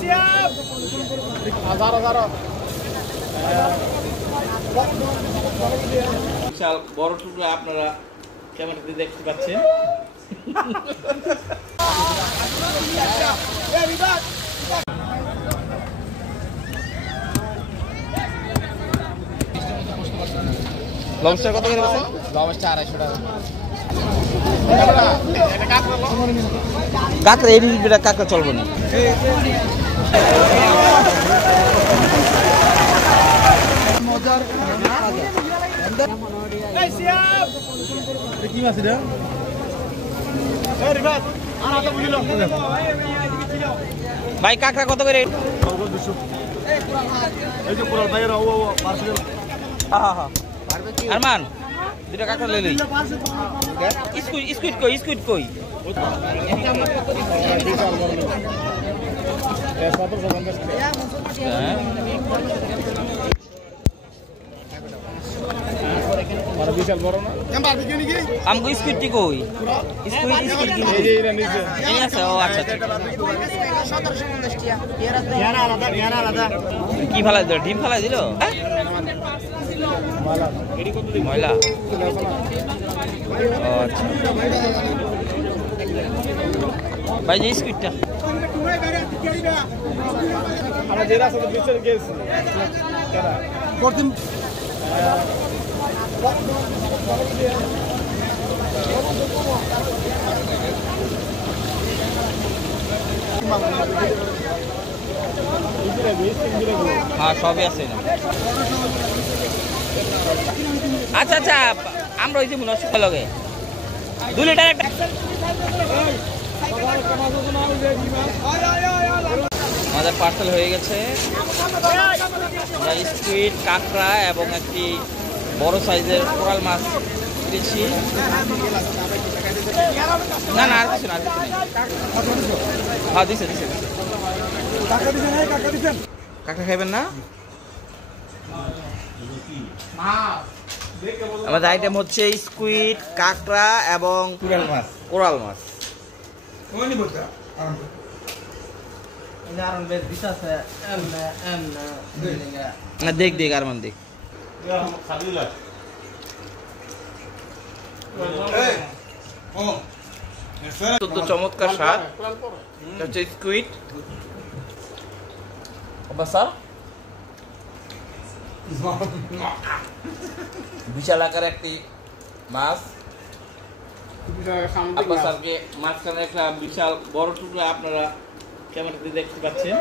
siap. Azar. বিশাল বড় টুকরা আপনারা ক্যামেরাতে দেখতে পাচ্ছেন। লবস্টার কত করে বলছেন? লবস্টার 250 টাকা। কাঁকড়া এই বিটা কাঁকড়া চলবে না। মজার siap. কি মাছ এটা? রিবাত আনা তো বুঝিল। ভাই কাঁকড়া কত করে? এই যে পুরো ভাইরা ও পার্সেল। হ্যাঁ আরমান দুটা কাঁকড়া লই লই। স্কুইড কই? বিশাল বড় না আমগো স্কুইডটি কই? স্কুইড কি এই আছে? ও আচ্ছা আলাদা কি ফেলাই দিল? ডিম ফেলাই দিল? ময়লা। আচ্ছা ভাই যে স্কুইডটা আমরা যে রাস্তাতে বিচে গেছি প্রথম হ্যাঁ সবই আছে। আচ্ছা আমরা ওই যে মনে হচ্ছে লগে 2 লিটার একটা আমাদের পার্সেল হয়ে গেছে। স্কুইড, কাঁকড়া এবং একটি বড় সাইজের কোরাল মাছ দিয়েছি। না আর কিছু না। হ্যাঁ দিছে। কাঁকড়া খাইবেন না? আমাদের আইটেম হচ্ছে স্কুইড, কাঁকড়া এবং কোরাল মাছ। দেখ আরমান দেখ। তো চমৎকার স্বাদ হচ্ছে স্কুইড। স্যার বিশাল আকার একটি মাছ। আব্বা স্যারকে মাঝখানে একটা বিশাল বড় টুকরা আপনারা ক্যামেরাতে দেখতে পাচ্ছেন।